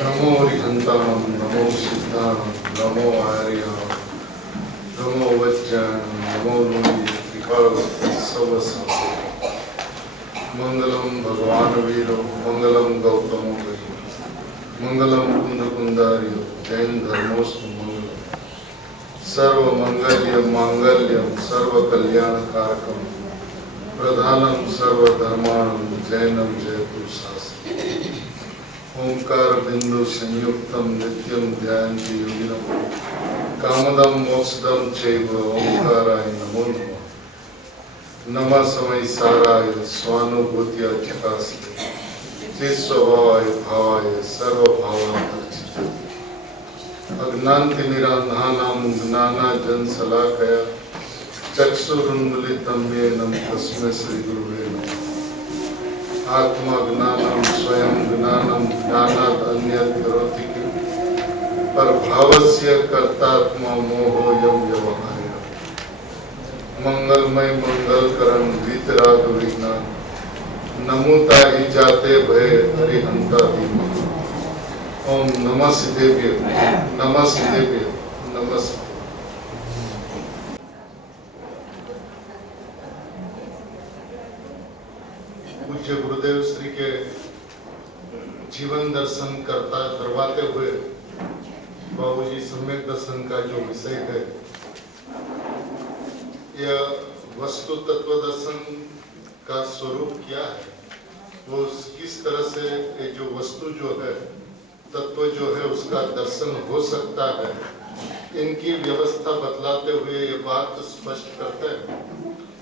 नमो हरिहंताणं नमो सिद्धाणं नमो आर्याणं नमो वज्राणं नमो लोहि त्रिकालसवसं मंगलम भगवान वीरो मंगलम गौतमो वीरो मंगलम कुंदकुंदारियो जैन धर्मोस्तु मंगलम सर्व मंगल्यम मांगल्यम सर्व कल्याणकारकम प्रधानम सर्व धर्माणं जैनम जयतु शास्त्रम ओंकार बिंदु संयुक्तम नित्यम ध्यायन्ति योगिनः कामदम मोक्षदम चैव ओंकाराय नमो नमः नमः समय साराय स्वानुभूत्या चकास्ते चित्स्वभावाय भावाय सर्वभावान्तर्चिते अज्ञानतिमिरान्धानां ज्ञानाञ्जनशलाकया चक्षुरुन्मीलितं येन तस्मै श्रीगुरुवे नमः आत्मा ज्ञानम स्वयं ज्ञानम ज्ञानात् अन्यत् करोति किं परभावस्य कर्तात्मा मोहोऽयं व्यवहारः मंगलमय मंगलकरण वीतराग विज्ञान नमुता ही जाते भय हरिहंता धीमहि ओम नमः सिद्धेभ्यो नमः सिद्धेभ्यो नमः सिद्धेभ्यो। पूज्य गुरुदेव श्री के जीवन दर्शन करवाते हुए बाबूजी सम्यक दर्शन का जो विषय है, यह वस्तु तत्व दर्शन का स्वरूप क्या है, वो किस तरह से ये जो वस्तु जो है तत्व जो है उसका दर्शन हो सकता है, इनकी व्यवस्था बतलाते हुए ये बात स्पष्ट करते हैं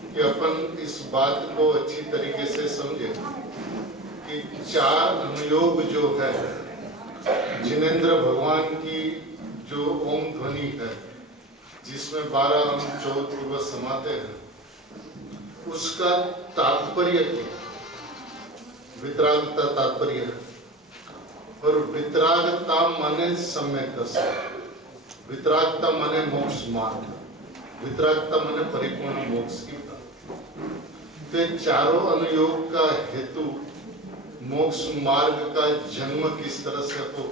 कि अपन इस बात को अच्छी तरीके से समझे कि चार अनुयोग जो है, जिनेंद्र भगवान की जो ओम ध्वनि है जिसमें 12 अंग चौपूर्वक समाते हैं, उसका तात्पर्य क्या, वितरागता तात्पर्य है। और वितरागता माने सम्यक दर्शन, वितरागता माने मोक्ष मार्ग, वितरागता माने परिपूर्ण मोक्ष की प्राप्ति। तो चारों अनुयोग का हेतु मोक्ष मार्ग का जन्म किस तरह से हो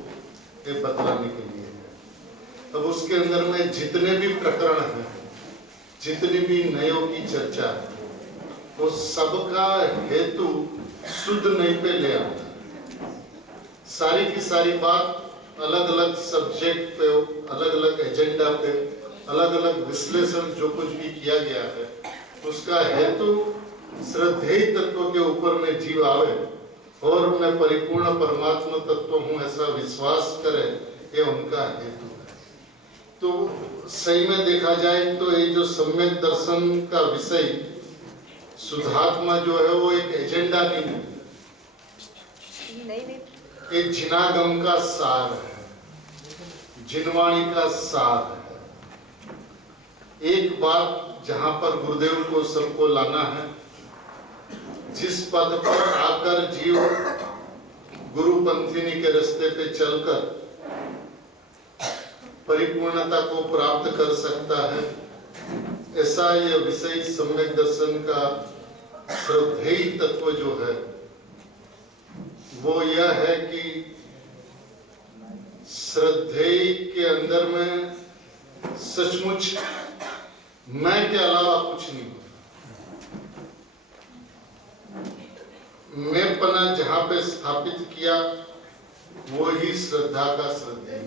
ये बतलाने के लिए है। अब उसके अंदर में जितने भी प्रकरण हैं, जितनी भी नयों की चर्चा है, वो सबका हेतु शुद्ध नहीं पे ले आता। सारी की सारी बात अलग अलग सब्जेक्ट पे, अलग अलग एजेंडा पे, अलग अलग विश्लेषण जो कुछ भी किया गया है, उसका हेतु श्रद्धेय तत्व के ऊपर में जीव आवे और मैं परिपूर्ण परमात्मा तत्व हूँ ऐसा विश्वास करे, ये उनका हेतु है। तो सही में देखा जाए तो ये जो सम्यक दर्शन का विषय शुद्धात्मा जो है वो एक एजेंडा नहीं है, एक जिनागम का सार है, जिनवाणी का सार है। एक बात जहां पर गुरुदेव को सबको लाना है, जिस पद पर आकर जीव गुरु पंथिनी के रास्ते पे चलकर परिपूर्णता को प्राप्त कर सकता है, ऐसा यह विषय सम्यक दर्शन का श्रद्धेय तत्व जो है वो यह है कि श्रद्धेय के अंदर में सचमुच मैं के अलावा कुछ नहीं होता। मैं पना जहां पे स्थापित किया वो ही श्रद्धा का श्रद्धेय।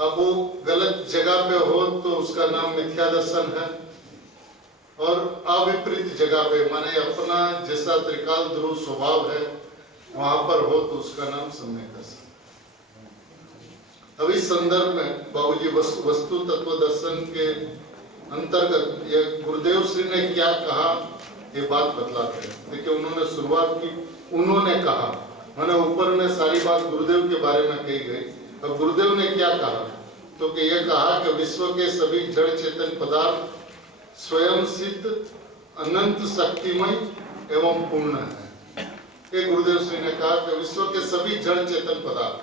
अब वो गलत जगह पे हो तो उसका नाम मिथ्या दर्शन है, और अविपरीत जगह पे माने अपना जैसा त्रिकाल ध्रुव स्वभाव है वहां पर हो तो उसका नाम सम्यक दर्शन। अब इस संदर्भ में बाबूजी वस्तु तत्व दर्शन के अंतर्गत ये गुरुदेव श्री ने क्या कहा ये बात बतलाते हैं। देखिए उन्होंने शुरुआत की, उन्होंने कहा मैंने ऊपर में सारी बात गुरुदेव के बारे में कही गई। अब गुरुदेव ने क्या कहा, तो कि यह कहा कि विश्व के सभी जड़ चेतन पदार्थ स्वयं सिद्ध अनंत शक्तिमय एवं पूर्ण है। ये गुरुदेव श्री ने कहा कि विश्व के सभी जड़ चेतन पदार्थ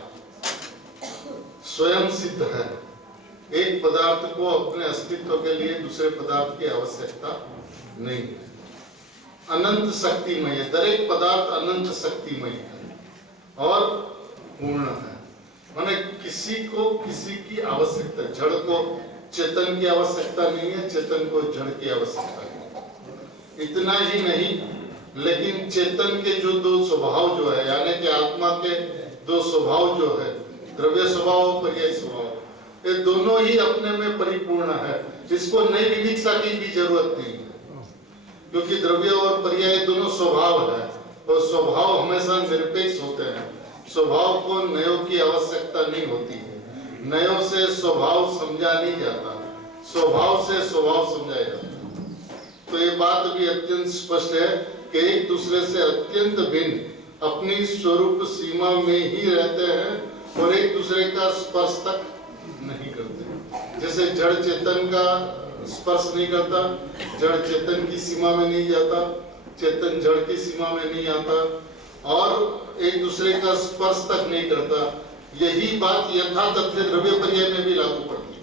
स्वयं सिद्ध है। एक पदार्थ को अपने अस्तित्व के लिए दूसरे पदार्थ की आवश्यकता नहीं है। अनंत शक्तिमय है, दरेक पदार्थ अनंत शक्तिमय है और पूर्ण है, माने किसी को किसी की आवश्यकता, जड़ को चेतन की आवश्यकता नहीं है, चेतन को जड़ की आवश्यकता नहीं। इतना ही नहीं, लेकिन चेतन के जो दो स्वभाव जो है, यानी कि आत्मा के दो स्वभाव जो है, द्रव्य स्वभाव और पर्याय स्वभाव, ये दोनों ही अपने में परिपूर्ण है। इसको नई विविक्षा की भी जरूरत नहीं है, क्योंकि द्रव्य और पर्याय दोनों स्वभाव है और स्वभाव हमेशा निरपेक्ष होते हैं। स्वभाव को नयों की आवश्यकता नहीं होती है, नयों से स्वभाव समझा नहीं जाता, स्वभाव से स्वभाव समझाया जाता है। तो ये बात भी अत्यंत स्पष्ट है कि एक दूसरे से अत्यंत भिन्न अपनी स्वरूप सीमा में ही रहते हैं और एक दूसरे का स्पर्श तक नहीं करते। जैसे जड़ चेतन का स्पर्श नहीं करता, जड़ चेतन की सीमा में नहीं जाता, चेतन जड़ की सीमा में नहीं आता और एक दूसरे का स्पर्श तक नहीं करता। यही बात यथातथ्य द्रव्य पर्याय में भी लागू पड़ती है।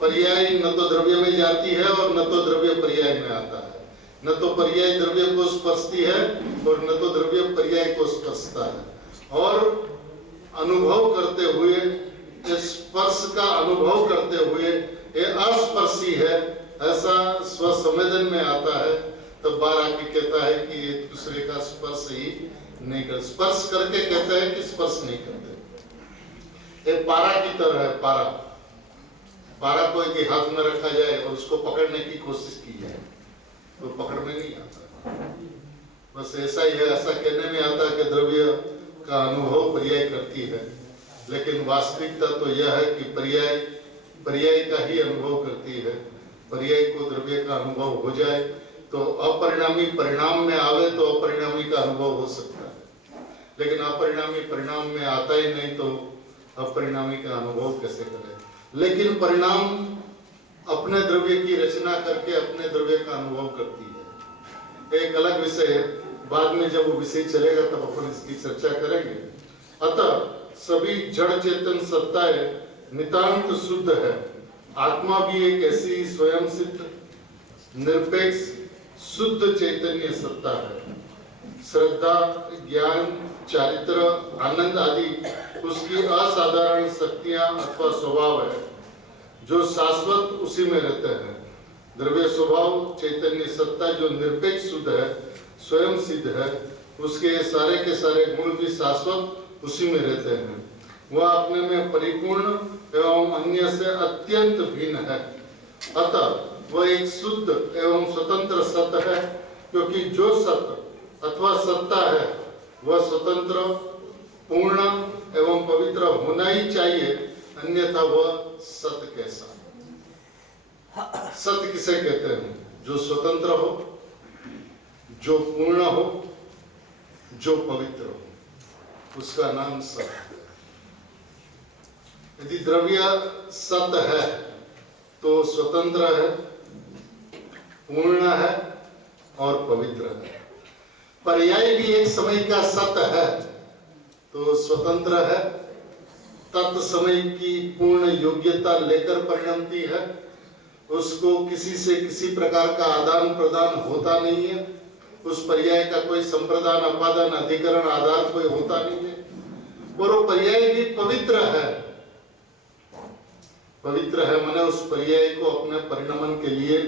पर्याय न तो द्रव्य में जाती है और न तो द्रव्य पर्याय में आता है, न तो पर्याय द्रव्य को स्पर्शती है और न तो द्रव्य पर्याय को स्पर्शता है। और अनुभव करते हुए, स्पर्श का अनुभव करते हुए ये अस्पर्शी है ऐसा स्वसंवेदन में आता है, तब बार आके कहता है कि एक दूसरे का स्पर्श ही नहीं कर, स्पर्श करके कहता है कि स्पर्श नहीं करते। एक पारा की तरह है, पारा को एक हाथ में रखा जाए और उसको पकड़ने की कोशिश की जाए तो पकड़ में नहीं आता। बस ऐसा ही है, ऐसा कहने में आता है कि द्रव्य का अनुभव पर्याय करती है, लेकिन वास्तविकता तो यह है कि पर्याय का ही अनुभव करती है। पर्याय को द्रव्य का अनुभव हो जाए तो अपरिणामी परिणाम में आवे तो अपरिणामी का अनुभव हो सकता है, लेकिन अपरिणामी परिणाम में आता ही नहीं तो अपरिणामी का अनुभव कैसे करें। लेकिन परिणाम अपने द्रव्य की रचना करके अपने द्रव्य का अनुभव करती है। एक अलग विषय है, बाद में जब वो विषय चलेगा तब अपन इसकी चर्चा करेंगे। अतः सभी जड़ चेतन सत्ताएं नितांत शुद्ध है। आत्मा भी एक ऐसी स्वयं सिद्ध निरपेक्ष शुद्ध चैतन्य सत्ता है। श्रद्धा, ज्ञान, चारित्र, आनंद आदि उसकी असाधारण शक्तियां अथवा स्वभाव है जो शाश्वत उसी में रहते हैं। द्रव्य स्वभाव चैतन्य सत्ता जो निरपेक्ष शुद्ध है, स्वयं सिद्ध है, उसके सारे के सारे गुण भी शाश्वत उसी में रहते हैं। वह अपने में परिपूर्ण एवं अन्य से अत्यंत भिन्न है। अतः वह एक शुद्ध एवं स्वतंत्र सत्य है, क्योंकि जो सत्य अथवा सत्ता है वह स्वतंत्र, पूर्ण एवं पवित्र होना ही चाहिए, अन्यथा वह सत्य कैसा। सत्य किसे कहते हैं? जो स्वतंत्र हो, जो पूर्ण हो, जो पवित्र हो, उसका नाम सत्य है। यदि द्रव्य सत्य है तो स्वतंत्र है, पूर्ण है और पवित्र है। पर्याय भी एक समय का सत्य है तो स्वतंत्र है, तत्समय की पूर्ण योग्यता लेकर परिणमती है, उसको किसी से किसी प्रकार का आदान प्रदान होता नहीं है, उस पर्याय का कोई संप्रदान, अपादान, अधिकरण, आधार कोई होता नहीं है, और वो पर्याय भी पवित्र है। पवित्र है माने उस पर्याय को अपने परिणमन के लिए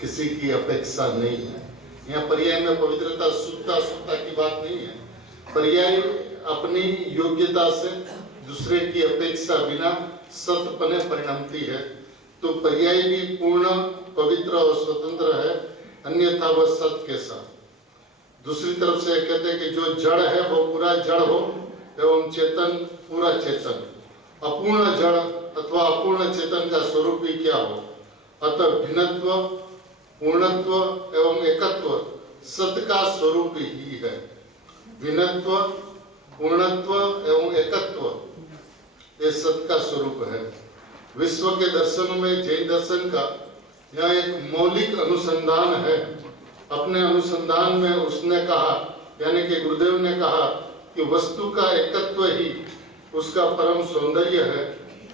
किसी की अपेक्षा नहीं है। यहाँ पर्याय में पवित्रता, शुद्धता की बात नहीं है। पर्याय अपनी योग्यता से दूसरे की अपेक्षा बिना सत्यपने परिणमती है, तो पर्याय भी पूर्ण, पवित्र और स्वतंत्र है, अन्यथा वह सत्य कैसा। दूसरी तरफ से कहते हैं कि जो जड़ है वो पूरा जड़ हो एवं चेतन पूरा चेतन। अपूर्ण जड़ अथवा अपूर्ण चेतन का स्वरूप ही क्या हो। अतः भिन्नत्व, पूर्णत्व एवं एकत्व सत्य का स्वरूप ही है। भिन्नत्व, पूर्णत्व एवं एकत्व ये सत्य का स्वरूप है। विश्व के दर्शनों में जैन दर्शन का यह एक मौलिक अनुसंधान है। अपने अनुसंधान में उसने कहा, यानी कि गुरुदेव ने कहा कि वस्तु का एकत्व ही उसका परम सौंदर्य है।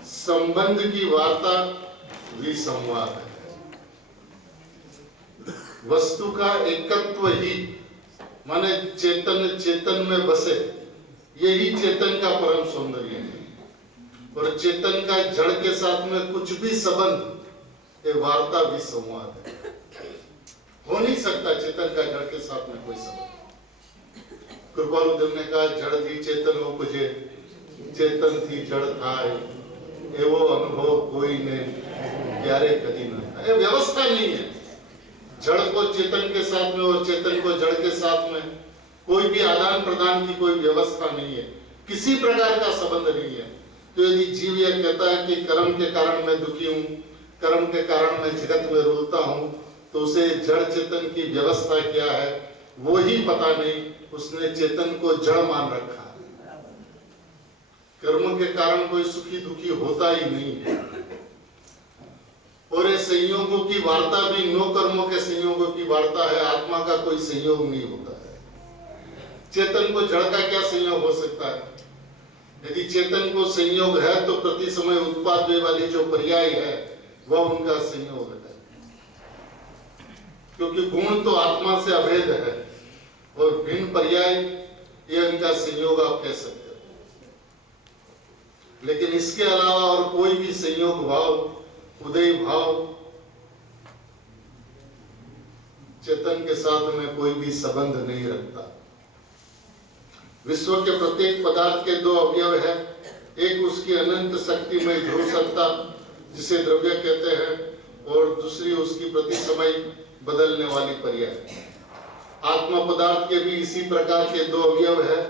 संबंध की वार्ता भी संवाद है। वस्तु का एकत्व ही माने चेतन चेतन में बसे, यही चेतन का परम सौंदर्य है। और चेतन का जड़ के साथ में कुछ भी संबंध, ये वार्ता भी संवाद है। हो नहीं सकता चेतन का जड़ के साथ में कोई संबंध। कृपालु देव ने कहा, जड़ थी चेतन उपजे, चेतन थी जड़ थाय, एवो अनुभव कोई ने प्यारे कदी न था। ये व्यवस्था नहीं है। जड़ को चेतन के साथ में और चेतन को जड़ के साथ में कोई भी आदान प्रदान की कोई व्यवस्था नहीं है, किसी प्रकार का संबंध नहीं है। तो यदि जीव यह कहता है कि कर्म के कारण मैं दुखी हूँ, कर्म के कारण मैं जगत में रोता हूँ, तो उसे जड़ चेतन की व्यवस्था क्या है वो ही पता नहीं। उसने चेतन को जड़ मान रखा है। कर्म के कारण कोई सुखी दुखी होता ही नहीं है। और ये संयोगों की वार्ता भी नो कर्मों के संयोगों की वार्ता है, आत्मा का कोई संयोग नहीं होता है। चेतन को जड़ का क्या संयोग हो सकता है? यदि चेतन को संयोग है तो प्रति समय उत्पाद वे वाली जो पर्याय है वह उनका संयोग है, क्योंकि गुण तो आत्मा से अभेद है और भिन्न पर्याय ये उनका संयोग आप कह सकते हो। लेकिन इसके अलावा और कोई भी संयोग भाव, उदय भाव चेतन के साथ में कोई भी संबंध नहीं रखता। विश्व के प्रत्येक पदार्थ के दो अवयव है, एक उसकी अनंत शक्तिमय ध्रुव सत्ता जिसे द्रव्य कहते हैं, और दूसरी उसकी प्रति समय बदलने वाली पर्याय। आत्मा पदार्थ के भी इसी प्रकार के दो अवयव है,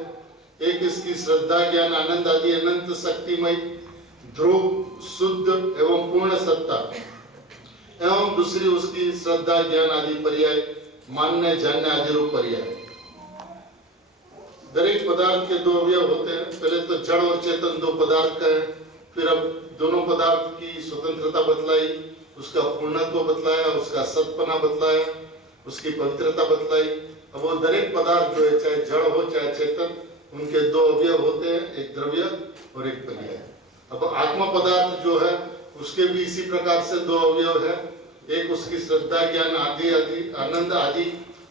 एक इसकी श्रद्धा ज्ञान आनंद आदि अनंत शक्तिमय ध्रुव शुद्ध एवं पूर्ण सत्ता, एवं दूसरी उसकी श्रद्धा ज्ञान आदि पर्याय मानने जानने आदि रूप पर्याय। दरेक पदार्थ के दो अवयव होते हैं। पहले तो जड़ और चेतन दो पदार्थ का है, फिर अब दोनों पदार्थ की स्वतंत्रता बतलाई, उसका पूर्णत्व बतलाया, उसका सतपना बतलाया, उसकी पवित्रता बतलाई। अब वो दरेक पदार्थ जो है, चाहे जड़ हो चाहे चेतन, उनके दो अवयव होते हैं, एक द्रव्य और एक पर्याय। अब आत्मा पदार्थ जो है उसके भी इसी प्रकार से दो अवयव है, एक उसकी श्रद्धा ज्ञान आदि आदि आनंद आदि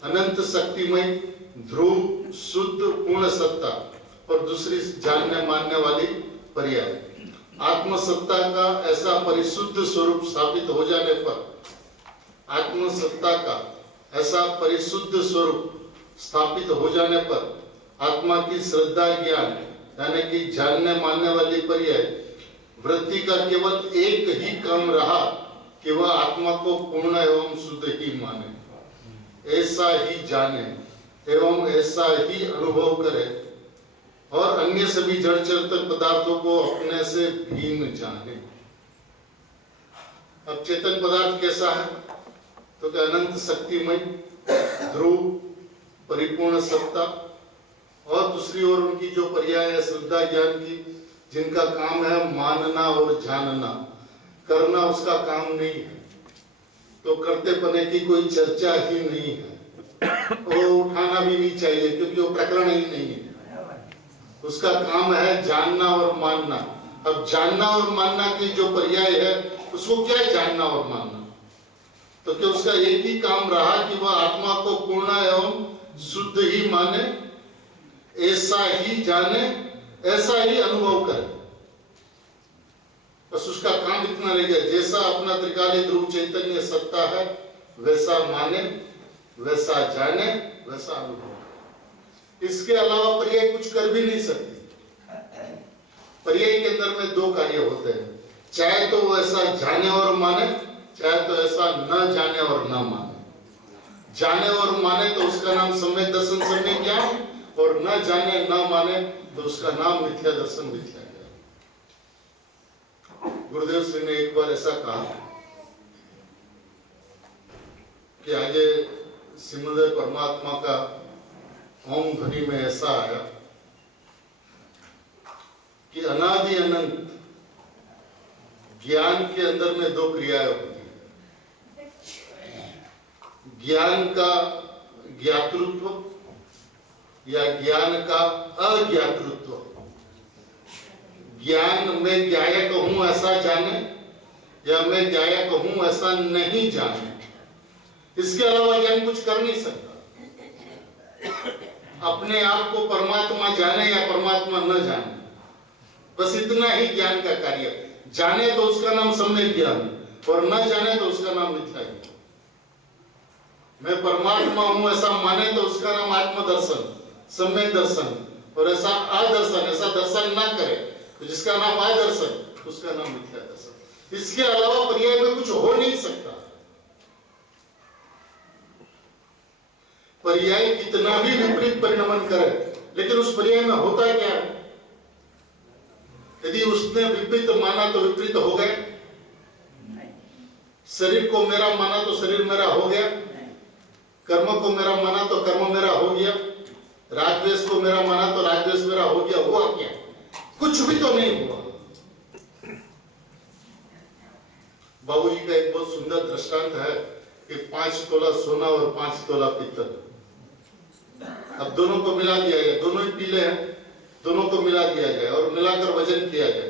अनंत शक्तिमय ध्रुव शुद्ध पूर्ण सत्ता, और दूसरी जानने मानने वाली पर्याय। आत्मसत्ता का ऐसा परिशुद्ध स्वरूप स्थापित हो जाने पर, आत्मसत्ता का ऐसा परिशुद्ध स्वरूप स्थापित हो जाने पर आत्मा की श्रद्धा ज्ञान यानी कि जानने मानने वाली पर्याय वृत्ति का केवल एक ही काम रहा कि वह आत्मा को पूर्ण एवं शुद्ध ही माने, ऐसा ही जाने एवं ऐसा ही अनुभव करे, और अन्य सभी जड़ चेतन पदार्थों को अपने से भिन्न जाने। अब चेतन पदार्थ कैसा है? तो क्या अनंत शक्तिमय ध्रुव परिपूर्ण सत्ता, और दूसरी ओर उनकी जो पर्याय है श्रद्धा ज्ञान की, जिनका काम है मानना और जानना, करना उसका काम नहीं है, तो करते पने की कोई चर्चा ही नहीं है, वो उठाना भी नहीं चाहिए क्योंकि वो प्रकरण ही नहीं है। उसका काम है जानना और मानना। अब जानना और मानना की जो पर्याय है उसको क्या है जानना और मानना? तो क्या उसका एक ही काम रहा कि वह आत्मा को पूर्ण एवं शुद्ध ही माने, ऐसा ही जाने, ऐसा ही अनुभव करे, बस उसका काम इतना रह गया। जैसा अपना त्रिकाली ध्रुव चैतन्य सत्ता है वैसा माने, वैसा जाने, वैसा अनुभव। इसके अलावा पर्याय कुछ कर भी नहीं सकती। पर्याय के अंदर में दो कार्य होते हैं, चाहे तो वो ऐसा जाने और माने, चाहे तो ऐसा न जाने और न माने। जाने और माने तो उसका नाम सम्यक दर्शन सम्यक ज्ञान, और न जाने न माने तो उसका नाम मिथ्या दर्शन मिथ्या ज्ञान। गुरुदेव श्री ने एक बार ऐसा कहा कि आगे सिमंदर परमात्मा का ओम ध्वनि में ऐसा आया कि अनादि अनंत ज्ञान के अंदर में दो क्रियाएं होती है, ज्ञान का ज्ञातृत्व या ज्ञान का अज्ञातृत्व। ज्ञान में ज्ञायक हूं ऐसा जाने, या मैं ज्ञायक हूं ऐसा नहीं जाने। इसके अलावा ज्ञान कुछ कर नहीं सकता। अपने आप को परमात्मा जाने या परमात्मा न जाने, बस इतना ही ज्ञान का कार्य। जाने तो उसका नाम सम्यक ज्ञान, और न जाने तो उसका नाम मिथ्या ज्ञान। मैं परमात्मा हूं ऐसा माने तो उसका नाम आत्मदर्शन, सम्यक दर्शन, और ऐसा आदर्शन, ऐसा दर्शन ना करे तो जिसका नाम आदर्शन, उसका नाम मिथ्या दर्शन। इसके अलावा पर्याय में कुछ हो नहीं सकता। पर्याय कितना भी विपरीत परिणमन करे, लेकिन उस पर्याय में होता क्या है? यदि उसने विपरीत माना तो विपरीत हो गए, शरीर को मेरा माना तो शरीर मेरा हो गया, कर्म को मेरा माना तो कर्म मेरा हो गया, रागद्वेष को मेरा माना तो रागद्वेष मेरा हो गया। हुआ क्या? कुछ भी तो नहीं हुआ। बाबूजी का एक बहुत सुंदर दृष्टांत है कि 5 तोला सोना और 5 तोला पीतल, अब दोनों को मिला दिया जाए, दोनों ही पीले हैं, दोनों को मिला दिया जाए और मिलाकर वजन किया जाए,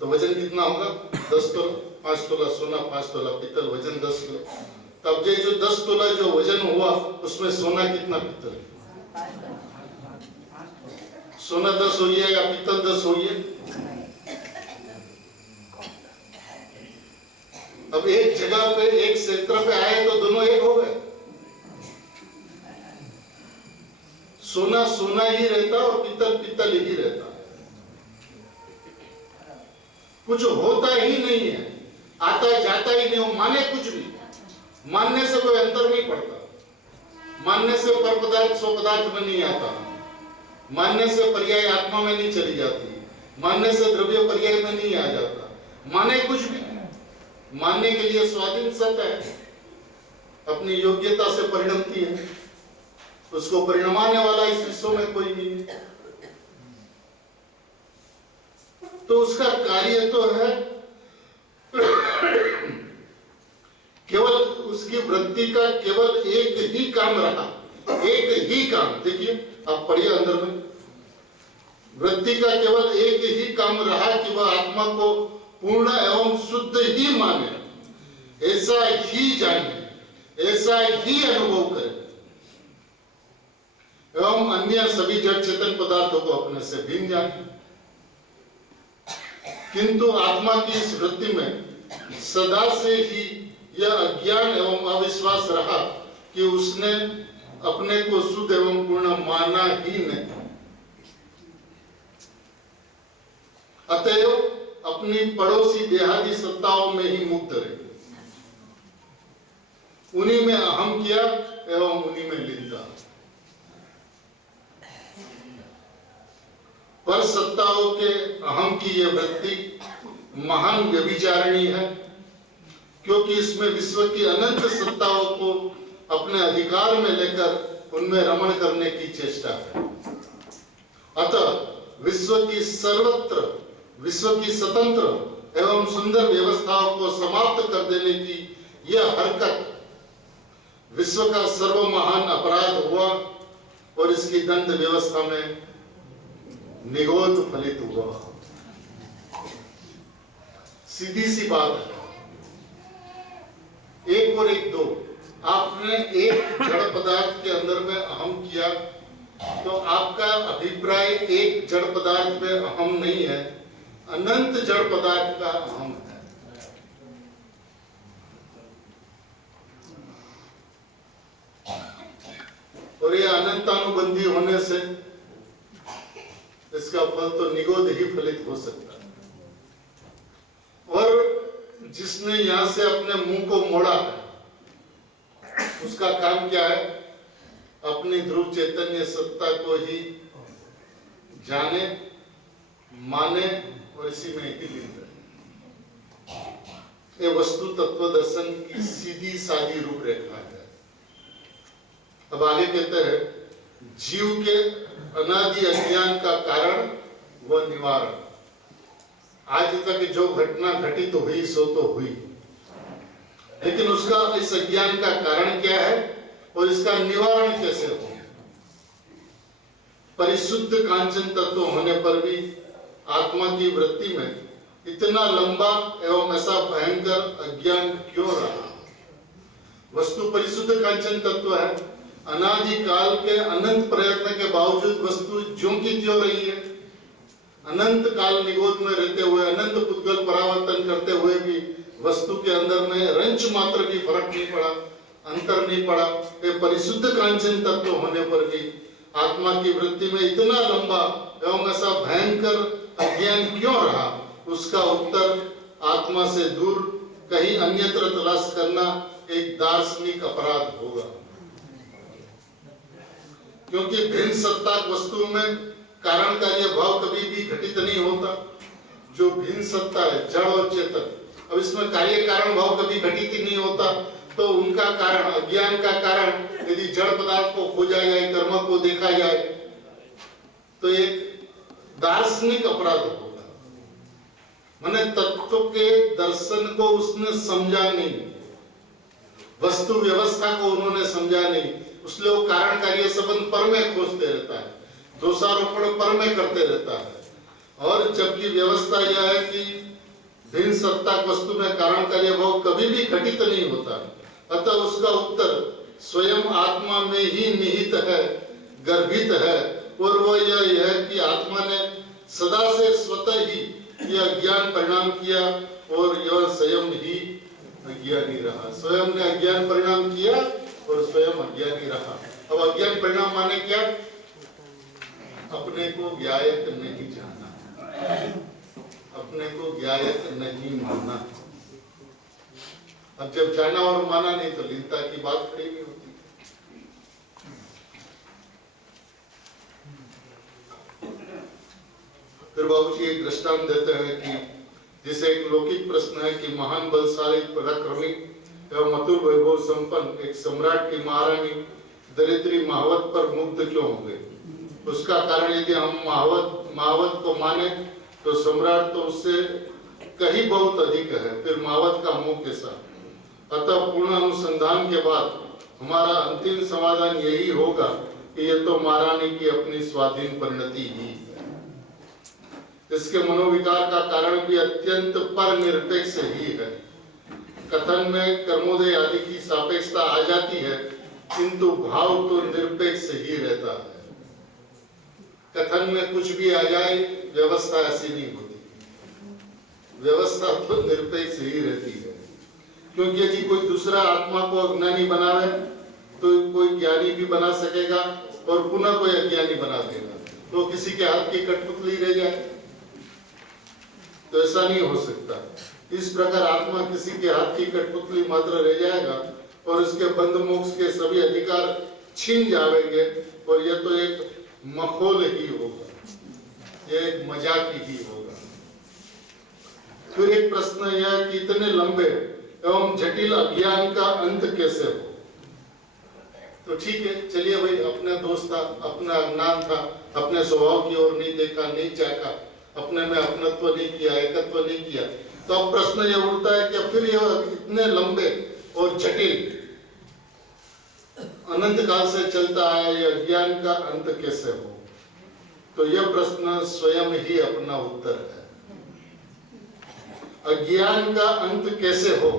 तो वजन कितना होगा? 10 तोला। 5 तोला सोना, 5 तोला पीतल, वजन 10 किलो। तब ये जो 10 तोला जो वजन हुआ, उसमें सोना कितना, पीतल? सोना 10 हुई है या पीतल 10 हुई है? अब एक जगह पे, एक क्षेत्र पे आए तो दोनों एक हो गए। सोना सोना ही रहता और पीतल पीतल ही रहता। कुछ होता ही नहीं है, आता जाता ही नहीं हो, माने कुछ भी। मानने से कोई अंतर नहीं पड़ता। मानने से पर पदार्थ स्व पदार्थ में नहीं आता, मानने से पर्याय आत्मा में नहीं चली जाती, मानने से द्रव्य पर्याय में नहीं आ जाता। माने कुछ भी, मानने के लिए स्वाधीन सत्य है, अपनी योग्यता से परिणमती है, उसको परिणमाने वाला इस विश्व में कोई नहीं है। तो उसका कार्य तो है केवल उसकी वृत्ति का केवल एक ही काम रहा, एक ही काम। देखिए आप पढ़िए अंदर में, वृत्ति का केवल एक ही काम रहा कि वह आत्मा को पूर्ण एवं शुद्ध ही माने, ऐसा ही जाने, ऐसा ही अनुभव करे एवं अन्य सभी जड़ चेतन पदार्थों को अपने से भिन्न जाने। किंतु आत्मा की इस वृत्ति में सदा से ही यह अज्ञान एवं अविश्वास रहा कि उसने अपने को शुद्ध एवं पूर्ण माना ही नहीं। अतएव अपनी पड़ोसी देहादी सत्ताओं में ही मुक्त रहे, उन्हीं में अहम किया एवं उन्हीं में लीनता। पर सत्ताओं के अहम की यह वृत्ति महान व्यभिचारिणी है, क्योंकि इसमें विश्व की अनंत सत्ताओं को अपने अधिकार में लेकर उनमें रमण करने की चेष्टा है। अतः विश्व की सर्वत्र, विश्व की स्वतंत्र एवं सुंदर व्यवस्थाओं को समाप्त कर देने की यह हरकत विश्व का सर्व महान अपराध हुआ और इसकी दंड व्यवस्था में निगोद फलित हुआ। सीधी सी बात है, एक और एक दो। आपने एक जड़ पदार्थ के अंदर में अहम किया तो आपका अभिप्राय एक जड़ पदार्थ में अहम नहीं है, अनंत जड़ पदार्थ का अहम है। और ये अनंतानुबंधी होने से इसका फल तो निगोद ही फलित हो सकता है। और जिसने यहां से अपने मुंह को मोड़ा है, उसका काम क्या है? अपनी ध्रुव चैतन्य सत्ता को ही जाने, माने और इसी में ही लीन रहे। ये वस्तु तत्व दर्शन की सीधी सादी रूपरेखा है। अब आगे कहते हैं, जीव के अनादि अज्ञान का कारण व निवारण। आज तक जो घटना घटित हुई सो तो हुई, लेकिन उसका इस अज्ञान का कारण क्या है और इसका निवारण कैसे हो? परिशुद्ध कांचन तत्व होने पर भी आत्मा की वृत्ति में इतना लंबा एवं ऐसा भयंकर अज्ञान क्यों रहा? वस्तु परिशुद्ध कांचन तत्व है, अनादिकाल के अनंत प्रयत्न के बावजूद वस्तु ज्यों की त्यों रही है। अनंत काल निगोद में रहते हुए, अनंत पुद्गल परावर्तन करते हुए भी वस्तु के अंदर में रंच मात्र भी फर्क नहीं पड़ा, अंतर नहीं पड़ा। ये परिशुद्ध कांचन तत्व होने पर भी आत्मा की वृत्ति में इतना लंबा एवं ऐसा भयंकर अज्ञान क्यों रहा, उसका उत्तर आत्मा से दूर कहीं अन्यत्र तलाश करना एक दार्शनिक अपराध होगा। क्योंकि भिन्न सत्ता वस्तु में कारण कार्य भाव कभी भी घटित नहीं होता। जो भिन्न सत्ता है, जड़ और चेतन, अब इसमें कार्य कारण भाव कभी घटित ही नहीं होता, तो उनका कारण, अज्ञान का कारण यदि जड़ पदार्थ को खोजा जाए, कर्म को देखा जाए, तो एक दार्शनिक अपराध होगा। माने तत्व के दर्शन को उसने समझा नहीं, वस्तु व्यवस्था को उन्होंने समझा नहीं, इसलिए वो कारण कार्य संबंध पर में खोजते रहता है, दोषारोपण पर में करते रहता है। और जबकि व्यवस्था यह है कि भिन्न सत्ता वस्तु में कारण कार्य भाव कभी भी घटित नहीं होता, अतः उसका उत्तर स्वयं आत्मा में ही निहित है, गर्भित है। और वो यह है कि आत्मा ने सदा से स्वतः ही यह ज्ञान परिणाम किया और यह स्वयं ही अज्ञानी रहा। स्वयं ने अज्ञान परिणाम किया और स्वयं अज्ञानी रहा। अब अज्ञान परिणाम माने क्या? अपने को ज्ञायत नहीं जाना, अपने को ज्ञायत नहीं मानना। अब जब जाना और माना नहीं तो लीनता की बात खड़ी नहीं होती। फिर बाबूजी एक दृष्टांत देते हैं कि जैसे एक लौकिक प्रश्न है कि महान बलशाली पराक्रमी एवं अतुल वैभव संपन्न एक सम्राट की महारानी दरिद्री महावत पर मुग्ध क्यों हो गई? उसका कारण यदि हम महावत को माने तो सम्राट तो उससे कहीं बहुत अधिक है, फिर महावत का मोह कैसा? अतः पूर्ण अनुसंधान के बाद हमारा अंतिम समाधान यही होगा कि यह तो महारानी की अपनी स्वाधीन परिणति ही है। इसके मनोविकार का कारण भी अत्यंत पर निरपेक्ष ही है। कथन में कर्मोदय आदि की सापेक्षता आ जाती है, किंतु भाव तो निरपेक्ष ही रहता है। कथन में कुछ भी आ जाए, व्यवस्था ऐसी नहीं होती, व्यवस्था तो निरपेक्ष ही रहती है। क्योंकि यदि कोई दूसरा आत्मा को अज्ञानी बनावे तो कोई ज्ञानी भी बना सकेगा और पुनः कोई अज्ञानी बना देगा, तो किसी के हाथ की कठपुतली रह जाए, तो ऐसा नहीं हो सकता। इस प्रकार आत्मा किसी के हाथ की कठपुतली मात्र रह जाएगा और उसके बंध मोक्ष के सभी अधिकार छीन जाएंगे, और यह तो एक मखौल ही होगा, यह एक मजाक ही होगा। फिर एक प्रश्न यह कि इतने लंबे एवं जटिल अज्ञान का अंत कैसे हो? तो ठीक है, चलिए भाई, अपना दोस्त था, अपना अज्ञान था, अपने स्वभाव की ओर नहीं देखा, नहीं चाहा, अपने में अपनत्व नहीं किया, एकत्व नहीं किया, तो अब प्रश्न यह उठता है कि फिर यह इतने लंबे और जटिल अनंत काल से चलता है, यह अज्ञान का अंत कैसे हो? तो यह प्रश्न स्वयं ही अपना उत्तर है। अज्ञान का अंत कैसे हो?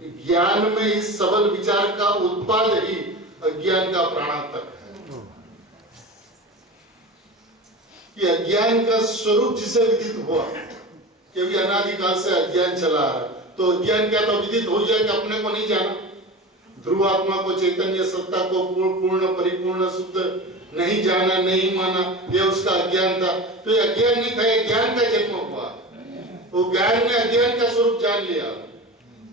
ज्ञान में इस सबल विचार का उत्पाद ही अज्ञान का प्राणांतक है। कि अज्ञान का स्वरूप जिसे विदित हुआ कि अभी अनादिकाल से अज्ञान चला आ रहा, तो अज्ञान क्या तो विदित हो गया कि अपने को नहीं जाना, ध्रुव आत्मा को, चैतन्य सत्ता को पूर्ण परिपूर्ण शुद्ध नहीं जाना, नहीं माना, यह उसका अज्ञान था। तो यह अज्ञान नहीं था, यह ज्ञान का जन्म हुआ। वो ज्ञान ने अज्ञान का स्वरूप जान लिया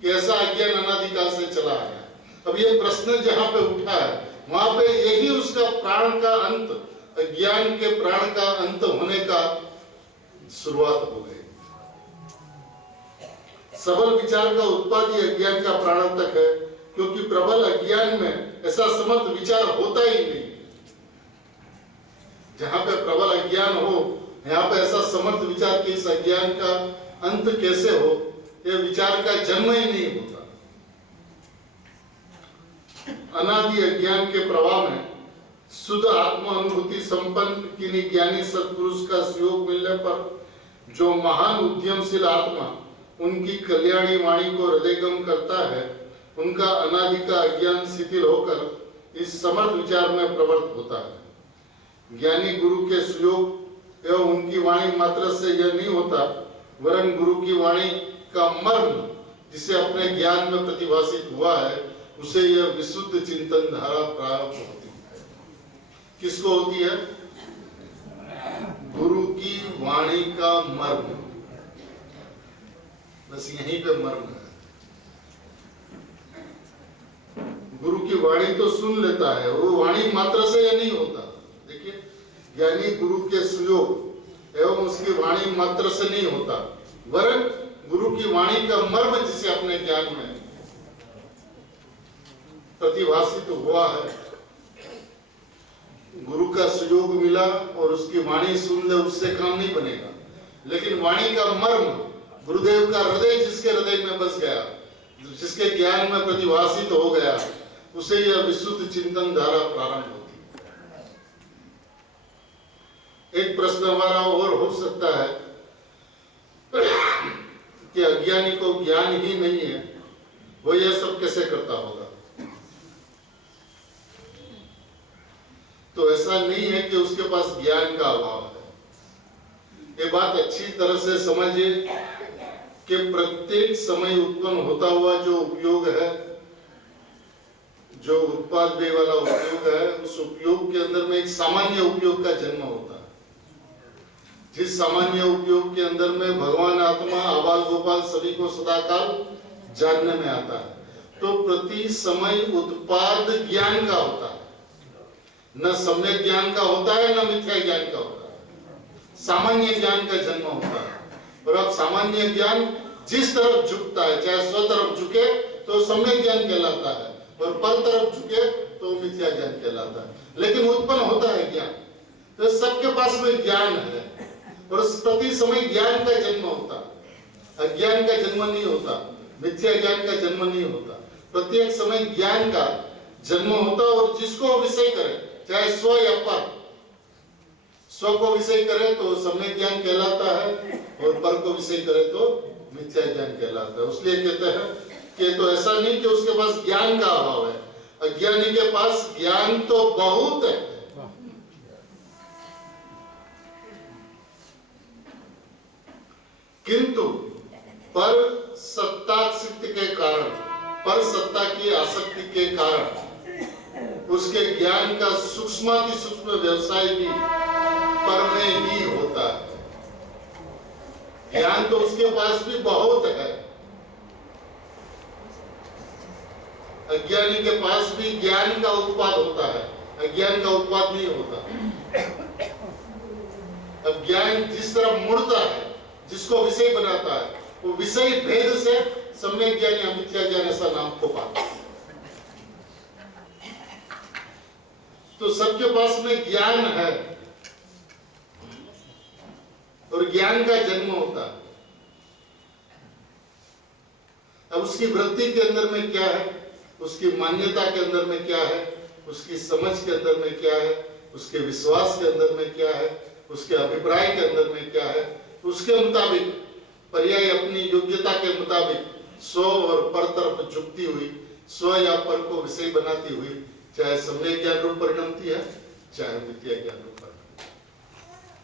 कि ऐसा अज्ञान अनादिकाल से चला आया। अब ये प्रश्न जहां पे उठा है, वहां पे यही उसका प्राण का अंत, अज्ञान के प्राण का अंत होने का शुरुआत हो गई। सबल विचार का उत्पाद ही अज्ञान का प्राणांतक है, क्योंकि प्रबल अज्ञान में ऐसा समर्थ विचार होता ही नहीं। जहां पे प्रबल अज्ञान हो, यहाँ पे ऐसा समर्थ विचार कि इस अज्ञान का अंत कैसे हो, यह विचार का जन्म ही नहीं होता। अनादि अज्ञान के प्रवाह में शुद्ध आत्मा अनुभूति संपन्न किन्हीं ज्ञानी सत्पुरुष का सहयोग मिलने पर जो महान उद्यमशील आत्मा उनकी कल्याणी वाणी को हृदयगम करता है, उनका अनादि का अज्ञान शिथिल होकर इस समर्थ विचार में प्रवृत्त होता है। ज्ञानी गुरु के सुयोग एवं उनकी वाणी मात्र से यह नहीं होता, वरन गुरु की वाणी का मर्म जिसे अपने ज्ञान में प्रतिभाषित हुआ है, उसे यह विशुद्ध चिंतन धारा प्राप्त होती है। किसको होती है? गुरु की वाणी का मर्म। बस यहीं पे मर्म है। गुरु की वाणी तो सुन लेता है, वो वाणी मात्र से यह नहीं होता। देखिए, ज्ञानी गुरु के सुयोग एवं उसकी वाणी मात्र से नहीं होता, वरन गुरु की वाणी का मर्म जिसे अपने ज्ञान में प्रतिभाषित हुआ है। गुरु का सुयोग मिला और उसकी वाणी सुन ले, उससे काम नहीं बनेगा। लेकिन वाणी का मर्म, गुरुदेव का हृदय जिसके हृदय में बस गया, जिसके ज्ञान में प्रतिभाषित हो गया, उसे यह विशुद्ध चिंतन धारा प्रारंभ होती है। एक प्रश्न हमारा और हो सकता है कि अज्ञानी को ज्ञान ही नहीं है, वो यह सब कैसे करता होगा? तो ऐसा नहीं है कि उसके पास ज्ञान का अभाव है। ये बात अच्छी तरह से समझिए कि प्रत्येक समय उत्पन्न होता हुआ जो उपयोग है, जो उत्पाद व्यय वाला उपयोग है, उस उपयोग के अंदर में एक सामान्य उपयोग का जन्म होता है। जिस सामान्य उपयोग के अंदर में भगवान आत्मा आबाल गोपाल सभी को सदाकाल जानने में आता है, तो प्रति समय उत्पाद ज्ञान का होता है। न सम्यक ज्ञान का होता है, न मिथ्या ज्ञान का होता है। सामान्य ज्ञान का जन्म होता है। और अब सामान्य ज्ञान जिस तरफ झुकता है, चाहे स्व तरफ झुके तो सम्यक ज्ञान कहलाता है, और पर तरफ झुके तो मिथ्या ज्ञान कहलाता है। लेकिन उत्पन्न होता है ज्ञान, तो सबके पास में ज्ञान है, और प्रति समय ज्ञान का जन्म होता है। अज्ञान का जन्म नहीं होता, मिथ्या ज्ञान का जन्म नहीं होता। प्रत्येक समय ज्ञान का जन्म होता है, और जिसको विषय करे, चाहे स्व या पर, स्व को विषय करे तो सम्यक ज्ञान कहलाता है, और पर को विषय करे तो मिथ्या ज्ञान कहलाता है। इसलिए कहते हैं कि तो ऐसा नहीं कि उसके पास ज्ञान का अभाव है। अज्ञानी के पास ज्ञान तो बहुत है, किंतु पर सत्तासक्ति के कारण, पर सत्ता की आसक्ति के कारण उसके ज्ञान का सूक्ष्माति सूक्ष्म व्यवसाय भी पर में ही होता है। ज्ञान तो उसके पास भी बहुत है। अज्ञानी के पास भी ज्ञान का उत्पाद होता है, अज्ञान का उत्पाद नहीं होता। अब ज्ञान जिस तरफ मुड़ता है, जिसको विषय बनाता है, वो विषय भेद से सम्यक ज्ञान या मिथ्या ज्ञान ऐसा नाम को पाता है। तो सबके पास में ज्ञान है, और ज्ञान का जन्म होता है। अब उसकी वृत्ति के अंदर में क्या है, उसकी मान्यता के अंदर में क्या है, उसकी समझ के अंदर में क्या है, उसके विश्वास के अंदर में क्या है, उसके अभिप्राय के अंदर में क्या है, उसके मुताबिक पर्याय अपनी योग्यता के मुताबिक स्व और पर तरफ झुकती हुई, स्व या पर को विषय बनाती हुई, चाहे सम्यक ज्ञान रूप परिणमती है, चाहे मिथ्या ज्ञान रूप परिणमती है।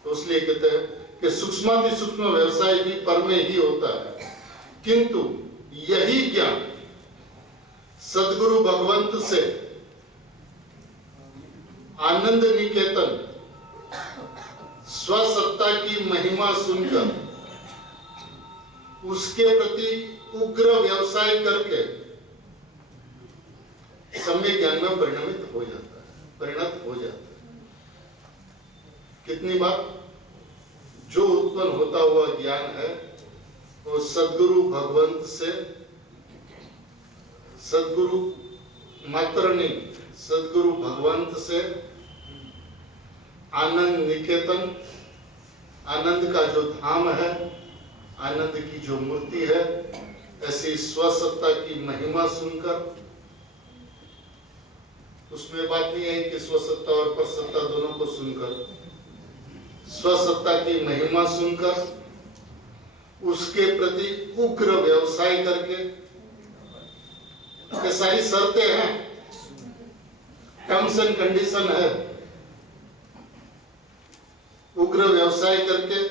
तो इसलिए कहते हैं कि सूक्ष्माति सूक्ष्म व्यवसाय भी पर में ही होता है, किंतु यही ज्ञान सदगुरु भगवंत से आनंद निकेतन स्वसत्ता की महिमा सुनकर उसके प्रति उग्र व्यवसाय करके सम्यक ज्ञान में परिणमित हो जाता है, परिणत हो जाता है। कितनी बार जो उत्पन्न होता हुआ ज्ञान है वो सदगुरु भगवंत से, सदगुरु मात्र नहीं, सदगुरु भगवंत से आनंद निकेतन, आनंद का जो धाम है, आनंद की जो मूर्ति है, ऐसी स्वसत्ता की महिमा सुनकर, उसमें बात नहीं है कि स्वसत्ता और परसत्ता दोनों को सुनकर, स्वसत्ता की महिमा सुनकर उसके प्रति उग्र व्यवसाय करके, ये सारी शर्तें हैं। टर्म्स एंड कंडीशन है। उग्र व्यवसाय करके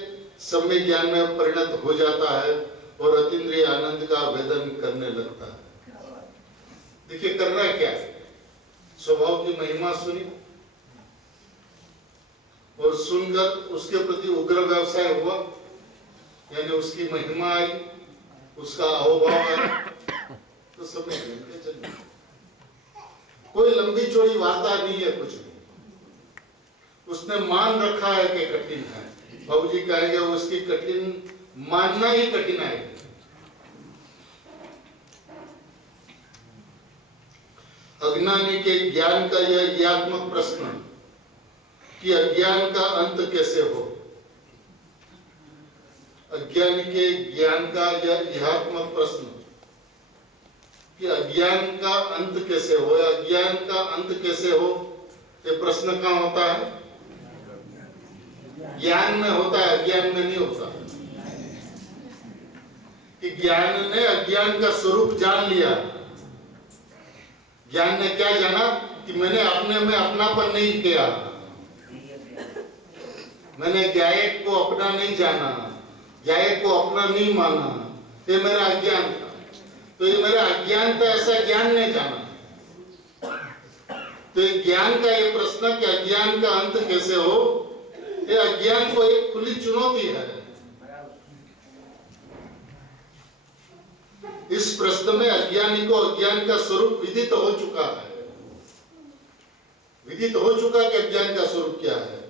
सम्य ज्ञान में परिणत हो जाता है और अतीन्द्रिय आनंद का आवेदन करने लगता है। देखिए करना क्या है, स्वभाव की महिमा सुनी और सुनकर उसके प्रति उग्र व्यवसाय हुआ, यानी उसकी महिमा आई, उसका अहोभाव आया, तो समय के चलिए। कोई लंबी चौड़ी वार्ता नहीं है, कुछ नहीं। उसने मान रखा है कि कठिन है, बाबूजी कहेंगे उसकी कठिन मानना ही कठिन है। अज्ञानी के ज्ञान का यह ज्ञात्मक प्रश्न कि अज्ञान का अंत कैसे हो, अज्ञानी के ज्ञान का यह ज्ञात्मक प्रश्न कि अज्ञान का अंत कैसे हो, अज्ञान का अंत कैसे हो, ये प्रश्न कहाँ होता है? ज्ञान में होता है, अज्ञान में नहीं होता। कि ज्ञान ने अज्ञान का स्वरूप जान लिया। ज्ञान ने क्या जाना कि मैंने अपने में अपनापन नहीं किया, मैंने ज्ञायक को अपना नहीं जाना, ज्ञायक को अपना नहीं माना, ये मेरा अज्ञान था। तो ये मेरा अज्ञान था, ऐसा ज्ञान ने जाना। तो ये ज्ञान का ये प्रश्न कि अज्ञान का अंत कैसे हो, ये अज्ञान को एक खुली चुनौती है। इस प्रश्न में अज्ञानी को अज्ञान का स्वरूप विदित हो चुका है, विदित हो चुका कि अज्ञान का स्वरूप क्या है।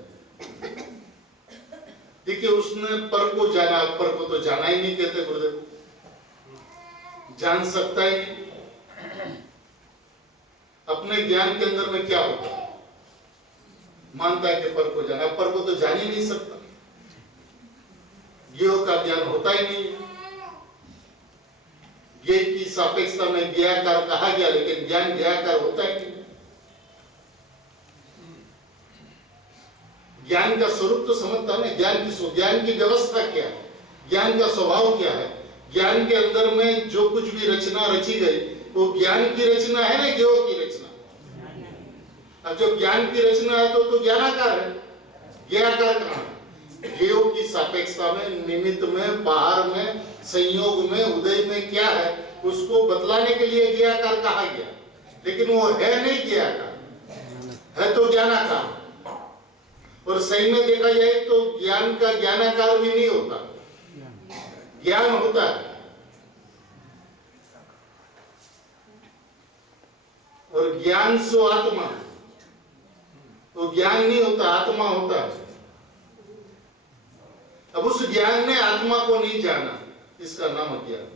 देखिए उसने पर को जाना, पर को तो जाना ही नहीं कहते गुरुदेव, जान सकता ही नहीं। अपने ज्ञान के अंदर में क्या होता है, मानता है कि पर को जाना, पर को तो जान ही नहीं सकता। ज्ञेय का ज्ञान होता ही नहीं। ज्ञेय की सापेक्षता में ज्ञेयाकार कहा गया, लेकिन ज्ञान ज्ञेयाकार होता ही नहीं। ज्ञान का स्वरूप तो समझता है, ज्ञान की व्यवस्था क्या है, ज्ञान का स्वभाव क्या है। ज्ञान के अंदर में जो कुछ भी रचना रची गई वो ज्ञान की रचना है ना, ज्ञेय की रचना। अब जो ज्ञान की रचना है तो ज्ञानाकार है, ज्ञेयाकार कहाँ है? ज्ञेय की सापेक्षता में, निमित्त में, बाहर में, संयोग में, उदय में क्या है, उसको बतलाने के लिए ज्ञेयाकार कहा गया। लेकिन वो है नहीं ज्ञेयाकार, है तो ज्ञानाकार। और सही में देखा जाए तो ज्ञान का ज्ञानाकार भी नहीं होता, ज्ञान होता है। और ज्ञान सो आत्मा, तो ज्ञान नहीं होता, आत्मा होता है। अब उस ज्ञान ने आत्मा को नहीं जाना, इसका नाम अज्ञान।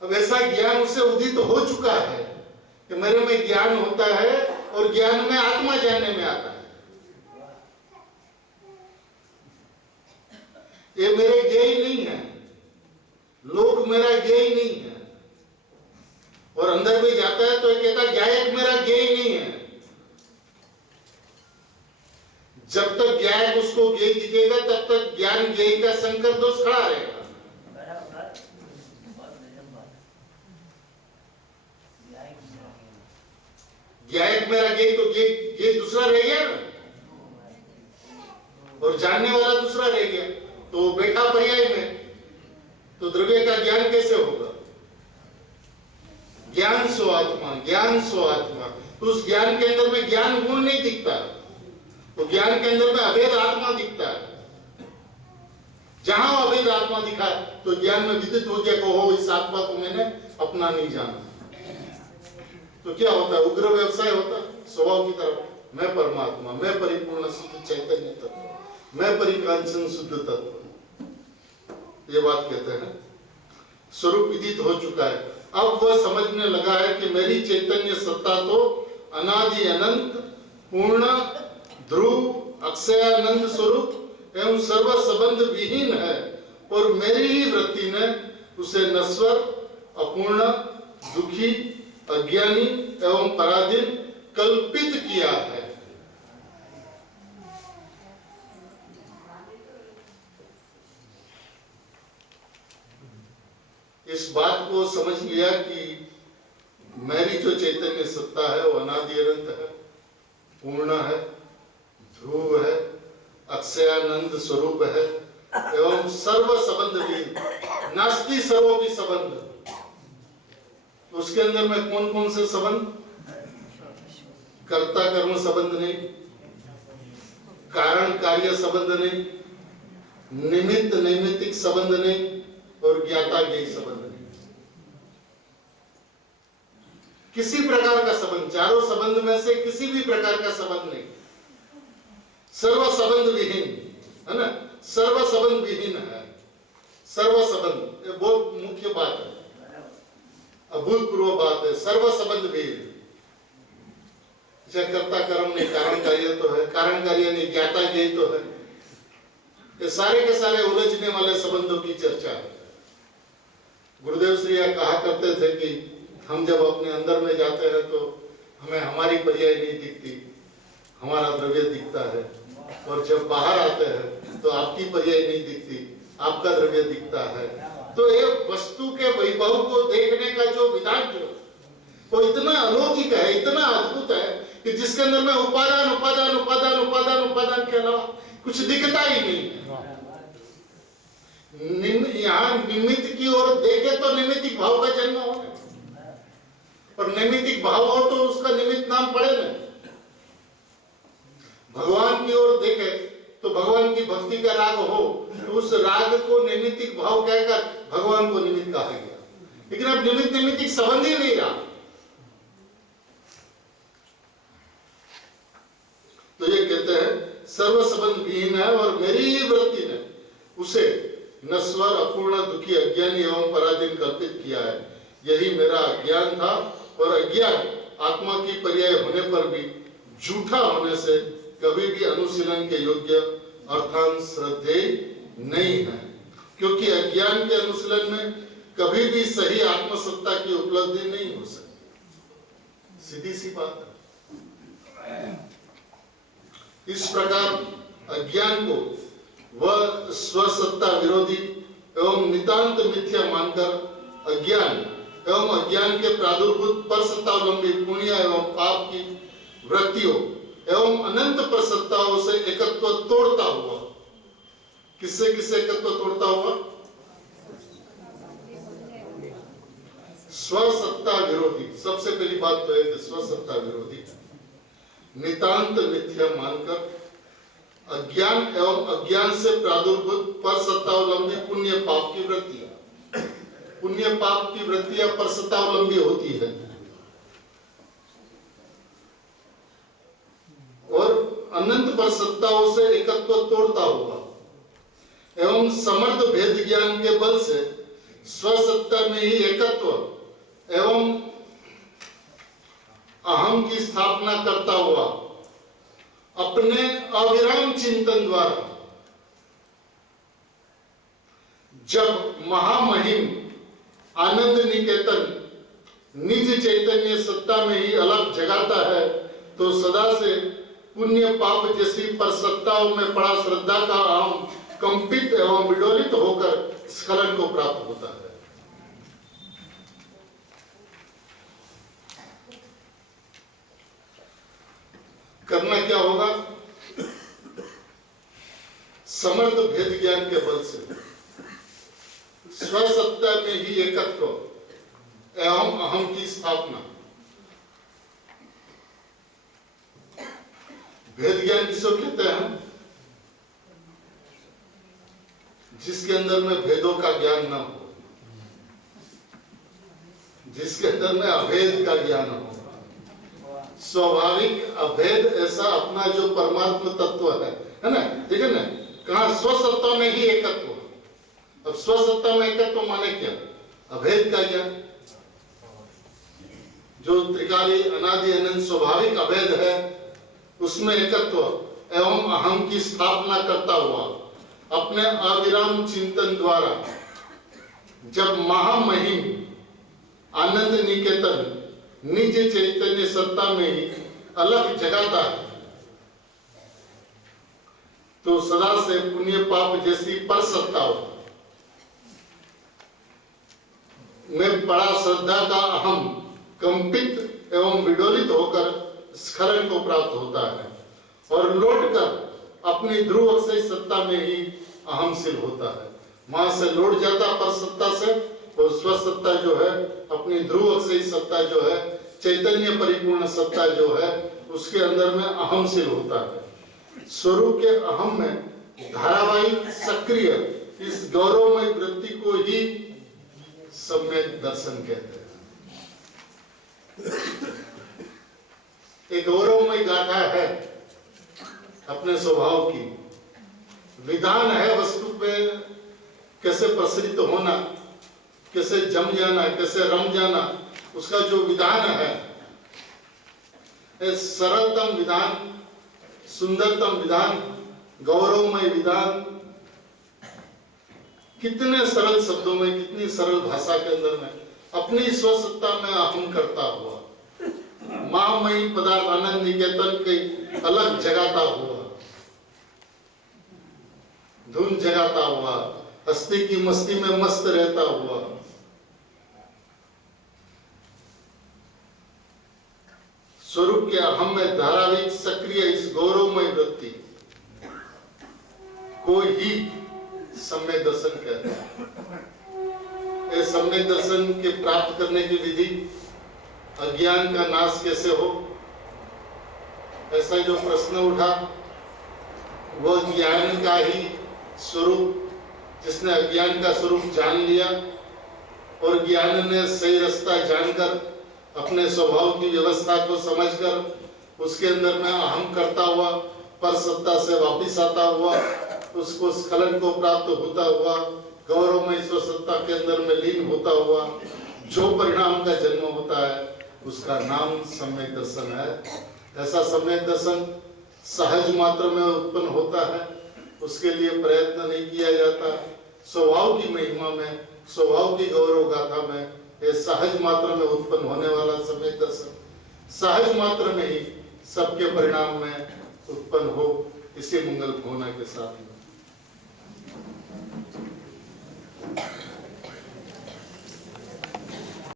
अब ऐसा ज्ञान उसे उदित हो चुका है कि मेरे में ज्ञान होता है और ज्ञान में आत्मा जानने में आता है। ये मेरे ज्ञेय नहीं है, लोक मेरा ज्ञेय नहीं है। और अंदर भी जाता है तो ये कहता ज्ञायक मेरा ज्ञेय नहीं है। जब तक ज्ञायक उसको ज्ञेय दिखेगा तब तक ज्ञान ज्ञेय का संकर दोष खड़ा रहेगा। ज्ञायक मेरा ज्ञेय तो ज्ञेय दूसरा रह गया ना, और जानने वाला दूसरा रह गया, तो बैठा पर्याय में, तो द्रव्य का ज्ञान कैसे होगा? ज्ञान सो आत्मा, ज्ञान सो आत्मा। तो उस ज्ञान के अंदर में ज्ञान गुण नहीं दिखता, तो ज्ञान के अंदर में अभेद आत्मा दिखता है। जहां अभेद आत्मा दिखा तो ज्ञान में विदित हो गया को हो, इस आत्मा को मैंने अपना नहीं जाना। तो क्या होता है? उग्र व्यवसाय होता है स्वभाव की तरफ। मैं परमात्मा, मैं परिपूर्ण शुद्ध चैतन्य तत्व, मैं परिकांचन शुद्ध तत्व, ये बात कहते हैं। स्वरूप विदित हो चुका है। अब वह समझने लगा है कि मेरी चैतन्य सत्ता तो अनादि अनंत पूर्ण ध्रुव अक्षयानंद स्वरूप एवं सर्व संबंध विहीन है, और मेरी ही वृत्ति ने उसे नश्वर, अपूर्ण, दुखी, अज्ञानी एवं पराधीन कल्पित किया है। इस बात को समझ लिया कि मेरी जो चैतन्य सत्ता है वो अनादि अनंत है, पूर्ण है, ध्रुव है, अक्षयानंद स्वरूप है एवं सर्व संबंध भी नास्ति सर्वोपि संबंध। उसके अंदर में कौन कौन से संबंध? कर्ता कर्म संबंध नहीं, कारण कार्य संबंध नहीं, निमित्त नैमित्तिक संबंध नहीं और ज्ञाता ज्ञेय संबंध नहीं। किसी प्रकार का संबंध, चारों संबंध में से किसी भी प्रकार का संबंध नहीं, सर्व संबंध विहीन है ना, सर्व संबंध विहीन है। सर्व संबंध ये बहुत मुख्य बात है, अभूतपूर्व बात है, सर्व संबंध विहीन। कर्ता कर्म नहीं, कारण कार्य तो है, कारण कार्य नहीं, ज्ञाता ज्ञेय तो है। ये सारे के सारे उलझने वाले संबंधों की चर्चा है। गुरुदेव श्री कहा करते थे कि हम जब अपने अंदर में जाते हैं तो हमें हमारी पर्याय नहीं दिखती, हमारा द्रव्य दिखता है, और जब बाहर आते हैं तो आपकी पर्याय नहीं दिखती, आपका द्रव्य दिखता है। तो ये वस्तु के वैभव को देखने का जो विधान जो वो इतना अलौकिक है, इतना अद्भुत है कि जिसके अंदर में उपादान उपादान उपादान उपादान उपादान के अलावा कुछ दिखता ही नहीं। यहाँ निमित्त की ओर देखे तो निमित्तिक भाव का जन्म हो, और नैमित्तिक भाव हो तो उसका निमित्त नाम पड़े ना। भगवान की ओर देखे तो भगवान की भक्ति का राग हो तो उस राग को नैमित्तिक भाव कहकर भगवान को निमित्त कहा गया। लेकिन अब निमित्त नैमित्तिक संबंध ही नहीं रहा। तो ये कहते हैं सर्व संबंध विहीन है और मेरी ही वृत्ति ने उसे नश्वर अपूर्ण दुखी अज्ञानी एवं पराधीन कल्पित किया है। यही मेरा अज्ञान था, और अज्ञान आत्मा की पर्याय होने पर भी झूठा होने से कभी भी अनुशीलन के योग्य अर्थात श्रद्धेय नहीं है, क्योंकि अज्ञान के अनुशीलन में कभी भी सही आत्मसत्ता की उपलब्धि नहीं हो सकती। सीधी सी बात है। इस प्रकार अज्ञान को वह स्वसत्ता विरोधी एवं नितांत मिथ्या मानकर अज्ञान एवं अज्ञान के प्रादुर्भूत परसत्तावलंबी पुण्य एवं पाप की वृत्तियों एवं अनंत परसत्ताओं से एकत्व तोड़ता हुआ, किससे किससे एकत्व तोड़ता हुआ? स्वसत्ता विरोधी। सबसे पहली बात तो है कि स्वसत्ता विरोधी नितांत मिथ्या मानकर अज्ञान एवं अज्ञान से प्रादुर्भूत परसत्तावलंबी पुण्य पाप की वृत्तियां, पुण्य पाप की वृत्तियां परसत्तावलंबी होती है, और अनंत परसत्ताओं से एकत्व तोड़ता हुआ एवं समर्थ भेद ज्ञान के बल से स्वसत्ता में ही एकत्व एवं अहम की स्थापना करता हुआ अपने अविराम चिंतन द्वारा जब महामहिम आनंद निकेतन निज चैतन्य सत्ता में ही अलग जगाता है, तो सदा से पुण्य पाप जैसी परसत्ताओं में पड़ा श्रद्धा का अहम कंपित एवं विडोलित होकर स्खलन को प्राप्त होता है। करना क्या होगा? समर्थ भेद ज्ञान के बल से स्वसत्ता में ही एकत्व एवं अहम की स्थापना। भेद ज्ञान किसको कहते हैं? जिसके अंदर में भेदों का ज्ञान न हो, जिसके अंदर में अभेद का ज्ञान हो। स्वाभाविक अभेद ऐसा अपना जो परमात्मा तत्व है ना, ठीक है ना, कहा स्वसत्ता में ही एकत्व। अब स्वसत्ता में एकत्व माने क्या? अभेद का ज्ञान, जो त्रिकाली अनादि अनंत स्वाभाविक अभेद है उसमें एकत्व एवं अहम की स्थापना करता हुआ अपने अविराम चिंतन द्वारा जब महामहिम आनंद निकेतन निज चैतन्य सत्ता में ही अलग जगाता है, तो सदा से पुण्य पाप जैसी परसत्ताओं में बड़ा श्रद्धा का अहम कंपित एवं विडोलित होकर स्खलन को प्राप्त होता है और लौटकर अपनी ध्रुव अक्षय सत्ता में ही अहमशील होता है। वहां से लौट जाता पर सत्ता से, और स्वसत्ता जो है अपनी ध्रुव अक्षय सत्ता जो है चैतन्य परिपूर्ण सत्ता जो है उसके अंदर में अहमशील होता है। स्वरूप के अहम में धारावाहिक सक्रिय इस गौरवमय वृत्ति को ही सम्यक दर्शन कहते हैं। एक गौरवमय गाथा है अपने स्वभाव की, विधान है वस्तु पे कैसे प्रसरित होना, कैसे जम जाना, कैसे रम जाना, उसका जो विधान है, सरलतम विधान, सुंदरतम विधान, गौरवमय विधान, कितने सरल शब्दों में, कितनी सरल भाषा के अंदर में अपनी स्वसत्ता में अहम करता हुआ महामयी पदार्थ आनंद निकेतन के अलग जगाता हुआ, धुन जगाता हुआ, हस्ती की मस्ती में मस्त रहता हुआ, स्वरूप के अहम में धारावाहिक सक्रिय इस गौरवमय वृत्ति को ही सम्यक दर्शन कहते हैं। ये सम्यक दर्शन के प्राप्त करने की विधि, अज्ञान का नाश कैसे हो, ऐसा जो प्रश्न उठा वह ज्ञान का ही स्वरूप, जिसने अज्ञान का स्वरूप जान लिया और ज्ञान ने सही रास्ता जानकर अपने स्वभाव की व्यवस्था को समझकर उसके अंदर में अहम करता हुआ पर सत्ता से वापिस आता हुआ, उसको स्खलन को प्राप्त होता हुआ, गौरवमय स्वसत्ता के अंदर में लीन होता हुआ जो परिणाम का जन्म होता है उसका नाम सम्यक दर्शन है। ऐसा सम्यक दर्शन सहज मात्र में उत्पन्न होता है, उसके लिए प्रयत्न नहीं किया जाता। स्वभाव की महिमा में, स्वभाव की गौरव गाथा में ये सहज मात्र में उत्पन्न होने वाला सम्यक दर्शन सहज मात्र में ही सबके परिणाम में उत्पन्न हो, इसी मंगल भावना के साथ में